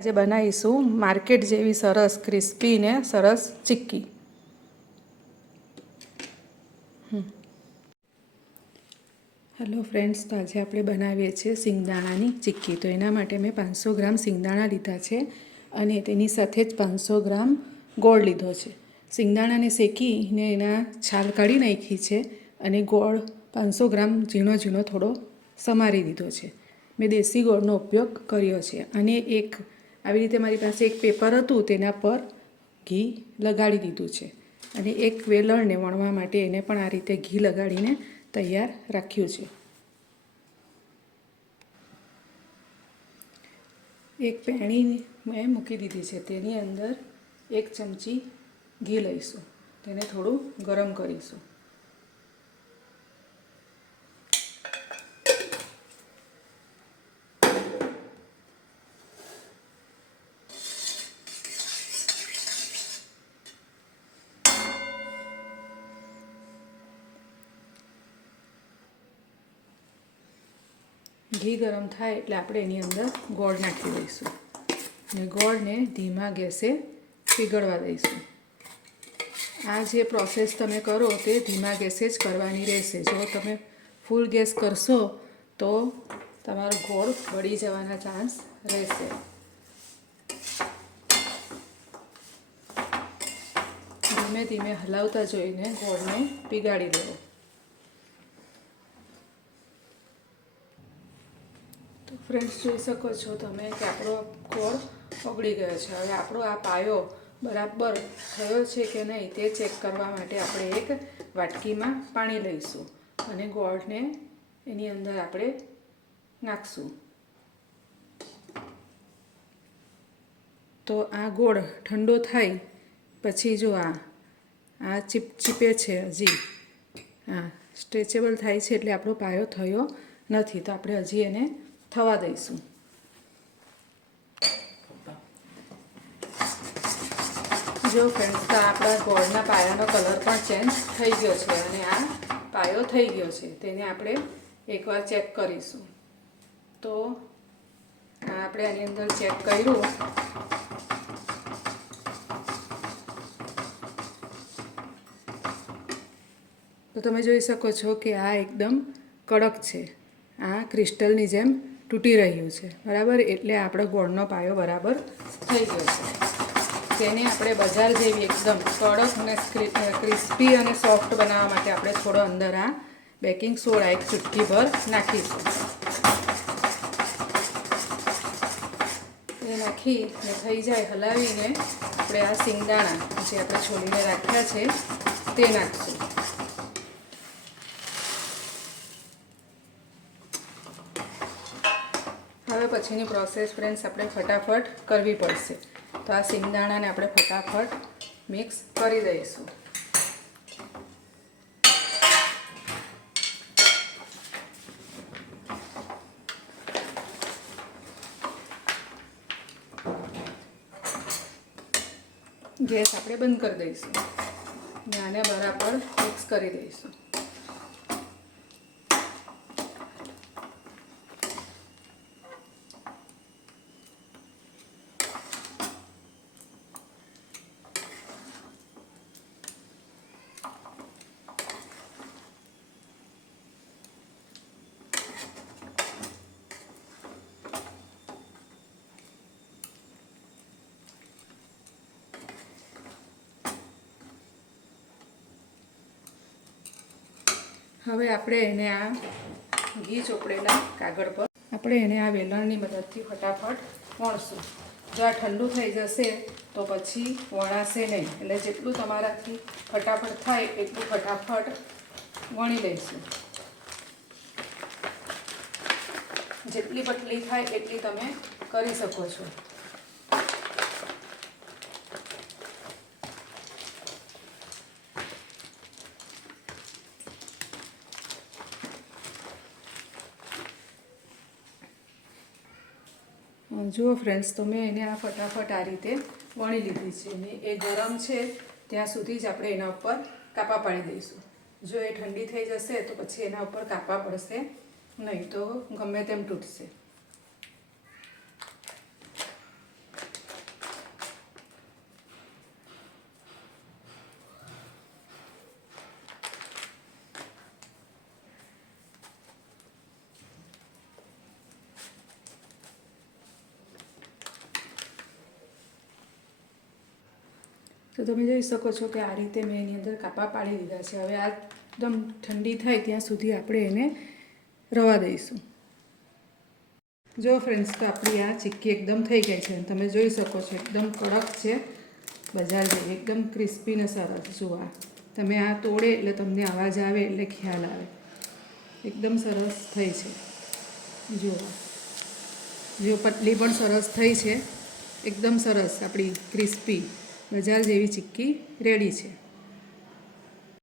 આજે બનાવીશું માર્કેટ જેવી સરસ ક્રિસ્પી ને સરસ ચિક્કી. હેલો ફ્રેન્ડ્સ, તો આજે આપણે બનાવીએ છીએ સિંગદાણાની ચિક્કી. તો એના માટે મેં 500 ગ્રામ સિંગદાણા લીધા છે અને તેની સાથે જ 500 ગ્રામ ગોળ લીધો છે. સિંગદાણાને શેકીને એના છાલ કાઢી નાખી છે અને ગોળ 500 ગ્રામ ઝીણો ઝીણો થોડો સમારી દીધો છે. મેં દેશી ગોળનો ઉપયોગ કર્યો છે અને આવી રીતે મારી પાસે એક પેપર હતું, તેના પર ઘી લગાડી દીધું છે અને એક વેલણને વણવા માટે એને પણ આ રીતે ઘી લગાડીને તૈયાર રાખ્યું છે. એક પેણી મેં મૂકી દીધી છે, તેની અંદર 1 ચમચી ઘી લઈશું, તેને થોડું ગરમ કરીશું. ઘી ગરમ થાય એટલે આપણે એની અંદર ગોળ નાખી દઈશું અને ગોળને ધીમા ગેસે પીગળવા દઈશું. આ જે પ્રોસેસ તમે કરો તે ધીમા ગેસે જ કરવાની રહેશે. જો તમે ફૂલ ગેસ કરશો તો તમારો ગોળ બળી જવાના ચાન્સ રહેશે. ધીમે ધીમે હલાવતા જોઈને ગોળને પીગાળી દેવો. તો ફ્રેન્ડ્સ, જોઈ શકો છો તમે કે આપણો ગોળ ઓગળી ગયો છે. હવે આપણો આ પાયો બરાબર થયો છે કે નહીં તે ચેક કરવા માટે આપણે એક વાટકીમાં પાણી લઈશું અને ગોળને એની અંદર આપણે નાખશું. તો આ ગોળ ઠંડો થાય પછી જો આ ચીપચીપે છે, હજી સ્ટ્રેચેબલ થાય છે એટલે આપણો પાયો થયો નથી. તો આપણે હજી એને થવા દઈશું. જો ફ્રેન્ડ્સ, તો આપણા ગોળના પાયાનો કલર પણ ચેન્જ થઈ ગયો છે અને આ પાયો થઈ ગયો છે, તેને આપણે એકવાર ચેક કરીશું. તો આપણે આની અંદર ચેક કર્યું તો તમે જોઈ શકો છો કે આ એકદમ કડક છે. આ ક્રિસ્ટલની જેમ તૂટી રહ્યું છે, બરાબર. એટલે આપણો ગોળનો પાયો બરાબર થઈ ગયો છે. તેને આપણે બજાર જેવી એકદમ કડક અને ક્રિસ્પી અને સોફ્ટ બનાવવા માટે આપણે થોડો અંદર આ બેકિંગ સોડા 1 ચૂટકી ભર નાખીશું. એ નાખીને થઈ જાય હલાવીને આપણે આ સિંગદાણા જે આપણે છોલીને રાખ્યા છે તે નાખીશું. હવે પછીની પ્રોસેસ ફ્રેન્ડ્સ આપણે ફટાફટ કરવી પડશે. તો આ સિંગદાણાને આપણે ફટાફટ મિક્સ કરી દઈશું. ગેસ આપણે બંધ કરી દઈશું અને આને બરાબર મિક્સ કરી દઈશું. હવે આપણે એને આ ઘી ચોપડેલા કાગળ પર આપણે એને આ વેલણની મદદથી ફટાફટ વણશું. જો આ ઠંડુ થઈ જશે તો પછી વણાશે નહીં. એટલે જેટલું તમારાથી ફટાફટ થાય એટલું ફટાફટ વણી લઈશું. જેટલી પતલી થાય એટલી તમે કરી શકો છો. જુઓ ફ્રેન્ડ્સ, તો મેં એને આ ફટાફટ આ રીતે વણી લીધી છે અને એ ગરમ છે ત્યાં સુધી જ આપણે એના ઉપર કાપા પાડી દઈશું. જો એ ઠંડી થઈ જશે તો પછી એના ઉપર કાપા પડશે નહીં, તો ગમે તેમ તૂટશે. તો તમે જોઈ શકો છો કે આ રીતે મેં એની અંદર કાપા પાડી દીધા છે. હવે આ એકદમ ઠંડી થાય ત્યાં સુધી આપણે એને રવા દઈશું. જો ફ્રેન્ડ્સ, તો આપણી આ ચીક્કી એકદમ થઈ ગઈ છે. તમે જોઈ શકો છો એકદમ કડક છે, બજાર જેવી, એકદમ ક્રિસ્પી ને સરસ. જુઓ, તમે આ તોડે એટલે તમને અવાજ આવે એટલે ખ્યાલ આવે. એકદમ સરસ થઈ છે. જુઓ પતલી પણ સરસ થઈ છે, એકદમ સરસ આપણી ક્રિસ્પી બજાર જેવી ચીક્કી રેડી છે.